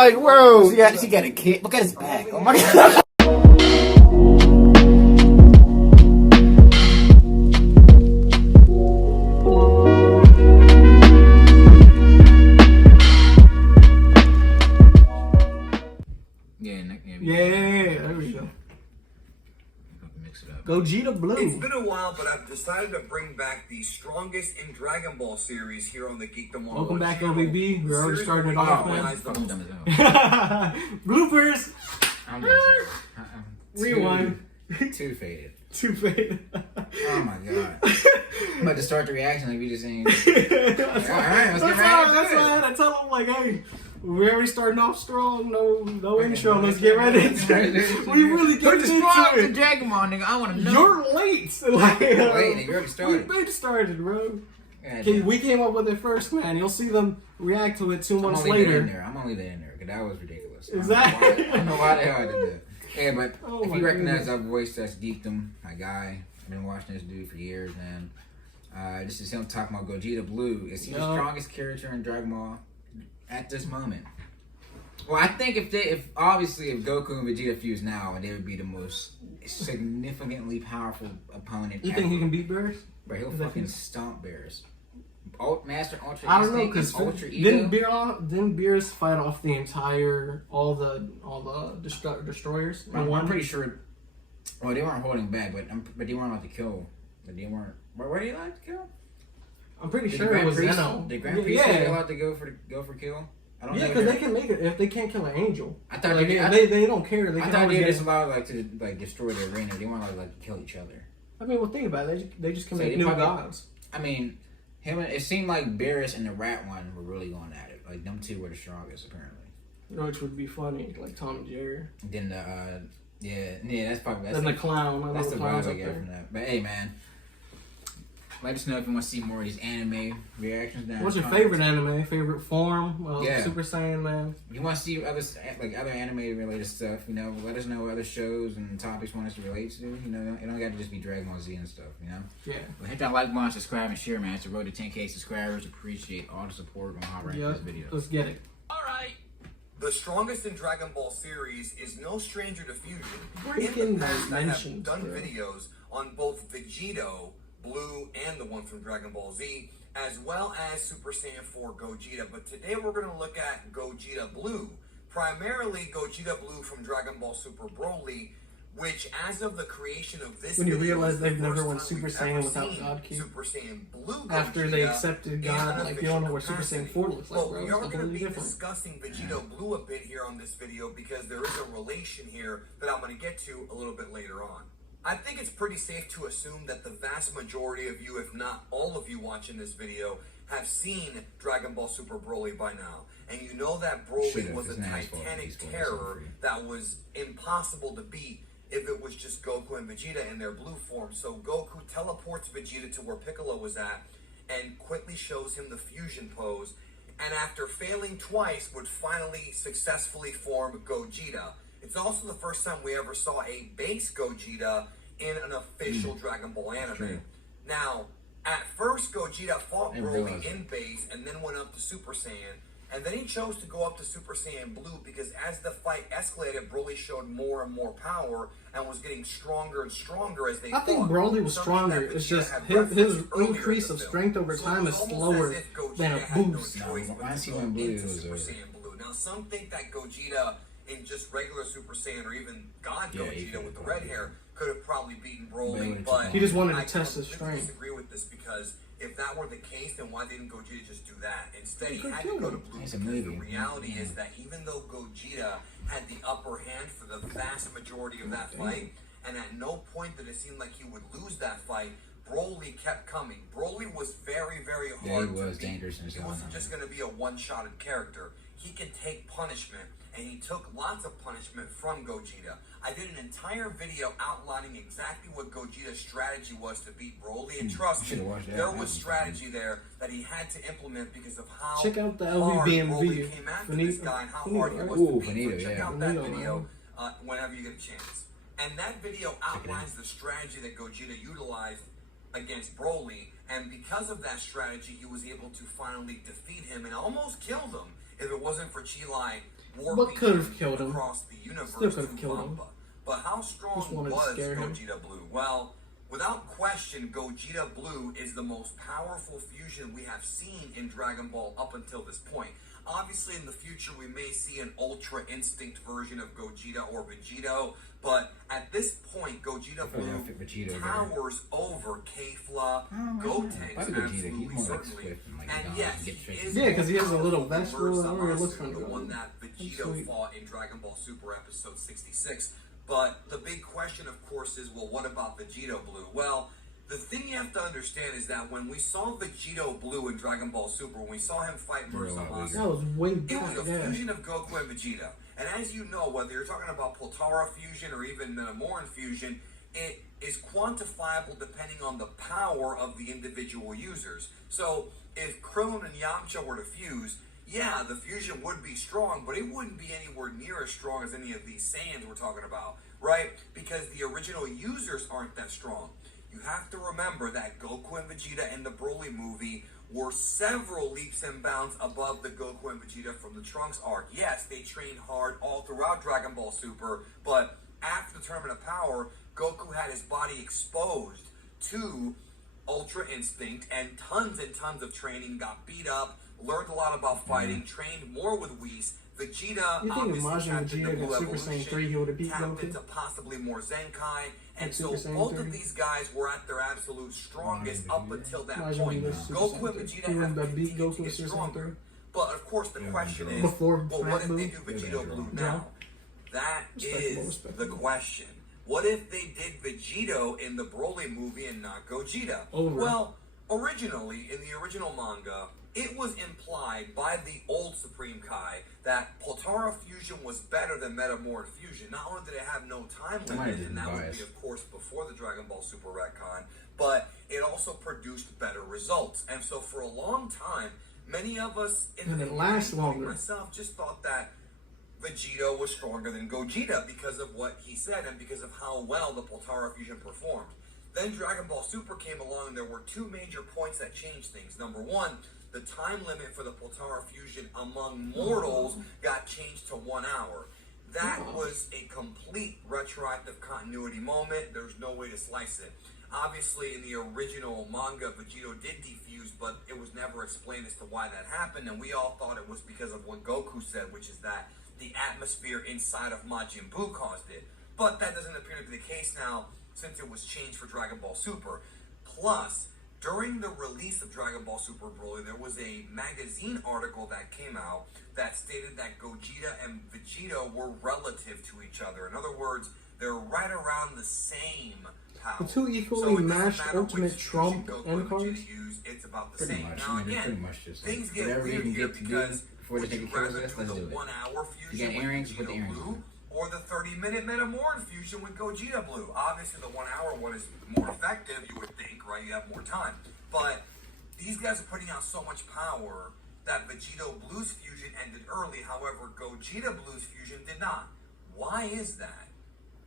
like, bro, yeah, she got a kid. Look at his back. Oh my god. Yeah, there we go. Mix it up. Gogeta Blue. It's been a while, but I've decided to bring back the strongest in Dragon Ball series here on the Geekdom101. Welcome back, OBB. We're already starting it off, man. Bloopers. Rewind. Too faded. Too faded. Oh my god. I'm about to start the reaction like we just saying. Alright, let's get right into it. That's why I had to tell him, like, hey, we're already starting off strong. No intro. Let's get right into it. We really get into it. Dragon Ball, nigga. I want to know. You're late. Like, late, nigga. You already started. We've been started, bro. God, we came up with it first, man. You'll see them react to it 2 months later. I'm gonna leave that in there because that was ridiculous. Exactly. I don't know why the hell I did that. Yeah, but if you recognize that voice, that's Geekdom, my guy. I've been watching this dude for years, man. This is him talking about Gogeta Blue. Is he the strongest character in Dragon Ball at this moment? Well, I think if Goku and Vegeta fuse now, they would be the most significantly powerful opponent. You think he can beat Beerus? But he'll fucking stomp Beerus. Master Ultra I don't know, Instinct because and Ultra Ego. Didn't Beerus fight off the entire all the destroyers? I'm pretty sure. Well, they weren't holding back, but they weren't allowed to kill. But they weren't. Were they allowed to kill? I'm pretty sure it was Zeno. The Grand Priest allowed to go for kill. I don't know. Because they can make it if they can't kill an angel. I thought they don't care. I thought they just allowed to destroy the arena. They weren't allowed to kill each other. I mean, well, think about it. They just can make new gods. I mean, it seemed like Beerus and the Rat one were really going at it. Like them two were the strongest apparently. Which would be funny, like Tom and Jerry. Then that's probably the clown. That's the vibe I get from that. But hey, man. Let us know if you want to see more of these anime reactions. What's your favorite anime? Favorite form? Super Saiyan, man. If you want to see other anime related stuff, let us know what other shows and topics you want us to relate to. It don't got to just be Dragon Ball Z and stuff, Yeah. But hit that like button, subscribe, and share, man. It's the road to 10K subscribers. Appreciate all the support on how this video. Let's get it. Alright. The strongest in Dragon Ball series is no stranger to fusion. Breaking in the past, I have done bro. videos on both Vegito Blue and the one from Dragon Ball Z, as well as Super Saiyan 4 Gogeta. But today we're going to look at Gogeta Blue, primarily Gogeta Blue from Dragon Ball Super Broly, which as of the creation of this when you video, realize they've never went Super Saiyan without God Ki. Super Saiyan Blue Gogeta, after they accepted God, like you don't know what Super Saiyan 4 looks like, bro. We are going to be different. discussing Vegito Blue a bit here on this video because there is a relation here that I'm going to get to a little bit later on. I think it's pretty safe to assume that the vast majority of you, if not all of you watching this video, have seen Dragon Ball Super Broly by now. And you know that Broly was a titanic terror that was impossible to beat if it was just Goku and Vegeta in their blue form. So Goku teleports Vegeta to where Piccolo was at and quickly shows him the fusion pose. And after failing twice, would finally successfully form Gogeta. It's also the first time we ever saw a base Gogeta in an official Dragon Ball anime. True. Now, at first Gogeta fought Broly in base and then went up to Super Saiyan. And then he chose to go up to Super Saiyan Blue because as the fight escalated, Broly showed more and more power and was getting stronger and stronger as they fought. I think Broly was stronger. It's just his increase of strength over time is slower than a boost. Now, some think that Gogeta in just regular Super Saiyan or even God Gogeta with the red hair could have probably beaten Broly, but he just wanted to test his strength. I disagree with this because if that were the case, then why didn't Gogeta just do that? Instead, he had to go to Blue because the reality is that even though Gogeta had the upper hand for the vast majority of that fight, and at no point did it seem like he would lose that fight, Broly kept coming. Broly was very, very hard to beat. He wasn't just going to be a one-shotted character. He could take punishment, and he took lots of punishment from Gogeta. I did an entire video outlining exactly what Gogeta's strategy was to beat Broly, and trust me, there was strategy there that he had to implement because of how check out the hard LVBM Broly video. came after this guy and how hard he was to beat. So check out that video whenever you get a chance. And that video outlines the strategy that Gogeta utilized against Broly, and because of that strategy, he was able to finally defeat him and almost killed him if it wasn't for Chi-Lai What could have killed him? across the universe Still could have to killed him. Mamba. But how strong Just wanted to was scare him. Gogeta Blue? Well, without question, Gogeta Blue is the most powerful fusion we have seen in Dragon Ball up until this point. Obviously, in the future, we may see an Ultra Instinct version of Gogeta or Vegito, but at this point, Gogeta Blue towers over Kefla, Gotenks, absolutely, certainly. And yes, he is because he has a little vest Zamasu, or it looks kind the of one that Vegito fought in Dragon Ball Super Episode 66. But the big question, of course, is, well, what about Vegito Blue? Well, the thing you have to understand is that when we saw Vegito Blue in Dragon Ball Super, when we saw him fight Zamasu, that was way it back. was a fusion of Goku and Vegeta. And as you know, whether you're talking about Potara fusion or even Metamoran fusion, it is quantifiable depending on the power of the individual users. So if Krillin and Yamcha were to fuse, yeah, the fusion would be strong, but it wouldn't be anywhere near as strong as any of these Saiyans we're talking about, right? Because the original users aren't that strong. You have to remember that Goku and Vegeta in the Broly movie were several leaps and bounds above the Goku and Vegeta from the Trunks arc. Yes, they trained hard all throughout Dragon Ball Super, but after the Tournament of Power, Goku had his body exposed to Ultra Instinct and tons of training, got beat up, learned a lot about fighting, trained more with Whis. Vegeta, You think if obviously, Majin Vegeta got Super Saiyan 3, he would have beat tapped Goku? into possibly more Zenkai, and Super so Saiyan both 3? of these guys were at their absolute strongest up until that Majin point. Vegeta Super Goku Saiyan and 3. Vegeta He have would beat continued Goku to get with Super Saiyan 3. stronger. But of course, the question is, Before well, what if Fat they Boo? do Vegito Blue now? That Respectable, is respectable. the question. What if they did Vegito in the Broly movie and not Gogeta? Over. Well, originally, in the original manga, it was implied by the old Supreme Kai that Potara fusion was better than Metamoran fusion. Not only did it have no time limit, and that would be, of course, before the Dragon Ball Super retcon, but it also produced better results. And so for a long time, many of us in And the it lasts including longer. myself just thought that Vegito was stronger than Gogeta because of what he said and because of how well the Potara fusion performed. Then Dragon Ball Super came along and there were two major points that changed things. Number one, the time limit for the Potara fusion among mortals got changed to 1 hour. That was a complete retroactive continuity moment. There's no way to slice it. Obviously, in the original manga, Vegito did defuse, but it was never explained as to why that happened, and we all thought it was because of what Goku said, which is that the atmosphere inside of Majin Buu caused it. But that doesn't appear to be the case now, since it was changed for Dragon Ball Super. Plus, during the release of Dragon Ball Super Broly, there was a magazine article that came out that stated that Gogeta and Vegito were relative to each other. In other words, they're right around the same power. The two equally So it doesn't matched matter Ultimate which fusion Trump Goku end and cards? Vegeta use, it's about the Pretty same. much. Now I mean, again, pretty much just things get whatever you weird can here get to do because before they would take you a kill rather list, do let's the do it. 1 hour You fusion got earrings, with put the Vegito earrings Blue on. or the 30-minute Metamoran fusion with Gogeta Blue? Obviously, the 1 hour one is more effective, you would think, right? You have more time. But these guys are putting out so much power that Vegito Blue's fusion ended early. However, Gogeta Blue's fusion did not. Why is that?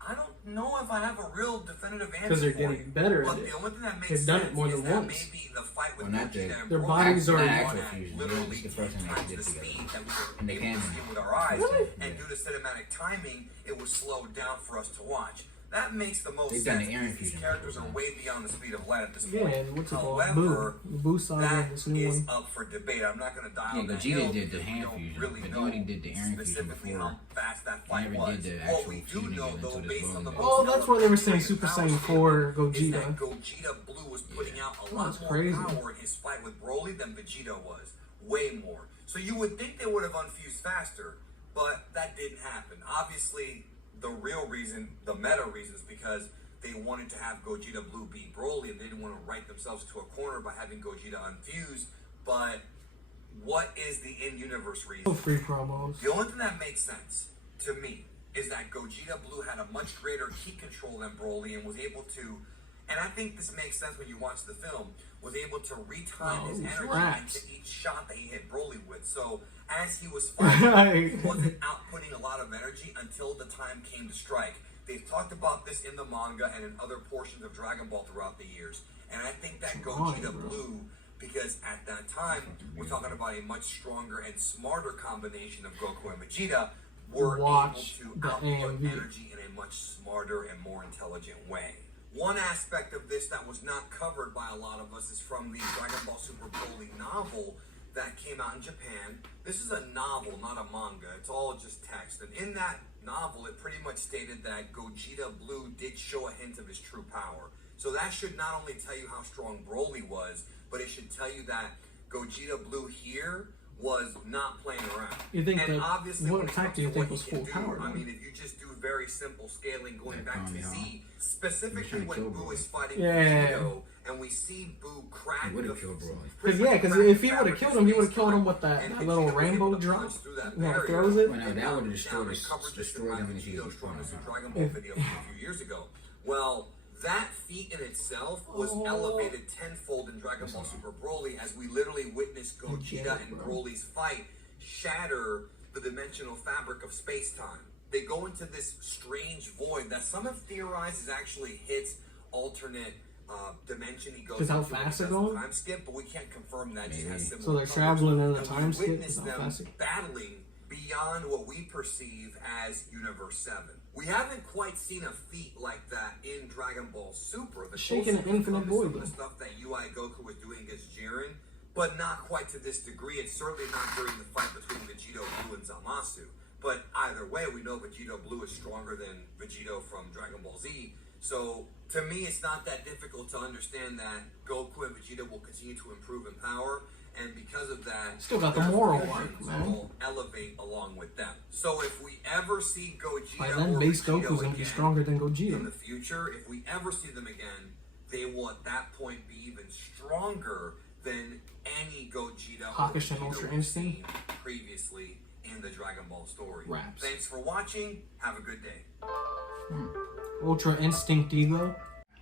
I don't know if I have a real definitive answer. Because they're for getting you. better But at it. the only thing that makes They've done sense it more is than that once. maybe the fight with Well, not Gogeta the- and Their Broly bodies are won actual at fusion. literally This is the 10 first time they times did the together. speed that we And were they able to can. see with our eyes. Really? And due to cinematic timing, it was slowed down for us to watch. That makes the most They've sense done the Aaron because these fusion characters are before. way beyond the speed of light at this Yeah, point. and what's it called? However, Boo Saga, that this new is one. up for debate. I'm not going to dial Yeah, that Gogeta hill did the because we hand don't fusion, really but know nobody did the Aaron fusion specifically before. how fast that They fight never was. did the What actual we do fusion know, again though, until this based on the Broly most Oh, that's why they were saying elevated Super power Saiyan 4 is that Gogeta. Gogeta Blue was putting out a Oh, lot that's more crazy. power in his fight with Broly than Vegeta was. Way more. So you would think they would have unfused faster, but that didn't happen. Obviously, the real reason, the meta reason, is because they wanted to have Gogeta Blue beat Broly, and they didn't want to write themselves to a corner by having Gogeta unfused. But what is the in-universe No reason? free promos. The only thing that makes sense to me is that Gogeta Blue had a much greater heat control than Broly and was able to, and I think this makes sense when you watch the film, was able to retime his energy raps. into each shot that he hit Broly with. So as he was fighting, he wasn't outputting a lot of energy until the time came to strike. They've talked about this in the manga and in other portions of Dragon Ball throughout the years. And I think that Come on, Gogeta bro. Blue because at that time, we're talking about a much stronger and smarter combination of Goku and Vegeta were able to output energy in a much smarter and more intelligent way. One aspect of this that was not covered by a lot of us is from the Dragon Ball Super Broly novel that came out in Japan. This is a novel, not a manga. It's all just text. And in that novel, it pretty much stated that Gogeta Blue did show a hint of his true power. So that should not only tell you how strong Broly was, but it should tell you that Gogeta Blue here was not playing around. You think and that obviously what attack do you think was full power? I mean, if you just do very simple scaling going back to Z, specifically when Boo is fighting Vegito, and we see Boo crack the because if he would have killed him, he would have killed him with that little rainbow drop. Yeah, throws it. Well, no, that would have destroyed him in the Dragon Ball video from a few years ago. Well, that feat in itself was elevated tenfold in Dragon Ball Super Broly as we literally witnessed Gogeta and Broly's fight shatter the dimensional fabric of space-time. They go into this strange void that some have theorized is actually Hit's alternate dimension. He goes how fast they're going? Time skip, but we can't confirm that. So they're traveling in the time skip. Witness them battling beyond what we perceive as Universe 7. We haven't quite seen a feat like that in Dragon Ball Super. The shaking an infinite void. The stuff that UI Goku was doing against Jiren, but not quite to this degree. It's certainly not during the fight between Vegito Blue and Zamasu. But either way, we know Vegito Blue is stronger than Vegito from Dragon Ball Z. So to me, it's not that difficult to understand that Goku and Vegeta will continue to improve in power. And because of that, still got the moral arc, man. Will elevate along with them. So if we ever see Gogeta by then, base Goku's gonna be stronger than Gogeta in the future. If we ever see them again, they will at that point be even stronger than any Gogeta or Vegeta Ultra Instinct previously in the Dragon Ball story. Raps. Thanks for watching. Have a good day. Ultra Instinct Ego.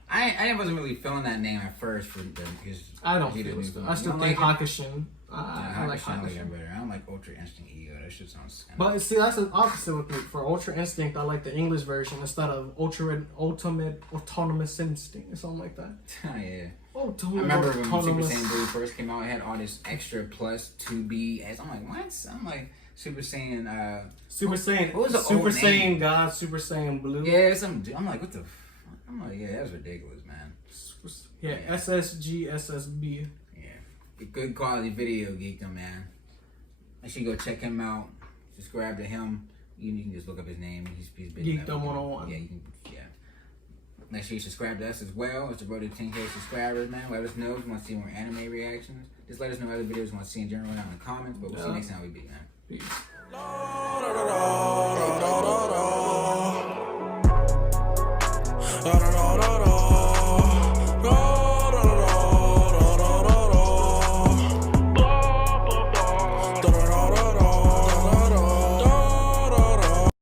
I wasn't really feeling that name at first for his. I don't feel it. I still think Hakushin. I like Hakushin better. I don't like Ultra Instinct Ego. That shit sounds. But see, that's the opposite with me. For Ultra Instinct, I like the English version instead of Ultimate Autonomous Instinct or something like that. Oh yeah. Ultimate I remember when Autonomous. Super Saiyan Blue first came out, it had all this extra plus 2B. I'm like, what? I'm like Super Saiyan. Super Saiyan. What was the Super old Saiyan name? God, Super Saiyan Blue. Yeah, I'm like, what the. I'm like, yeah, that's ridiculous, man. Yeah, SSG, SSB. Yeah, good quality video, Geekdom, man. I should go check him out. Subscribe to him. You can just look up his name. He's been Geekdom101. Yeah, you can. Yeah. Make sure you subscribe to us as well. It's the road to 10K subscribers, man. Let us know if you want to see more anime reactions. Just let us know other videos you want to see in general down in the comments. But we'll see you next time we beat, man. Peace. Da da da da da.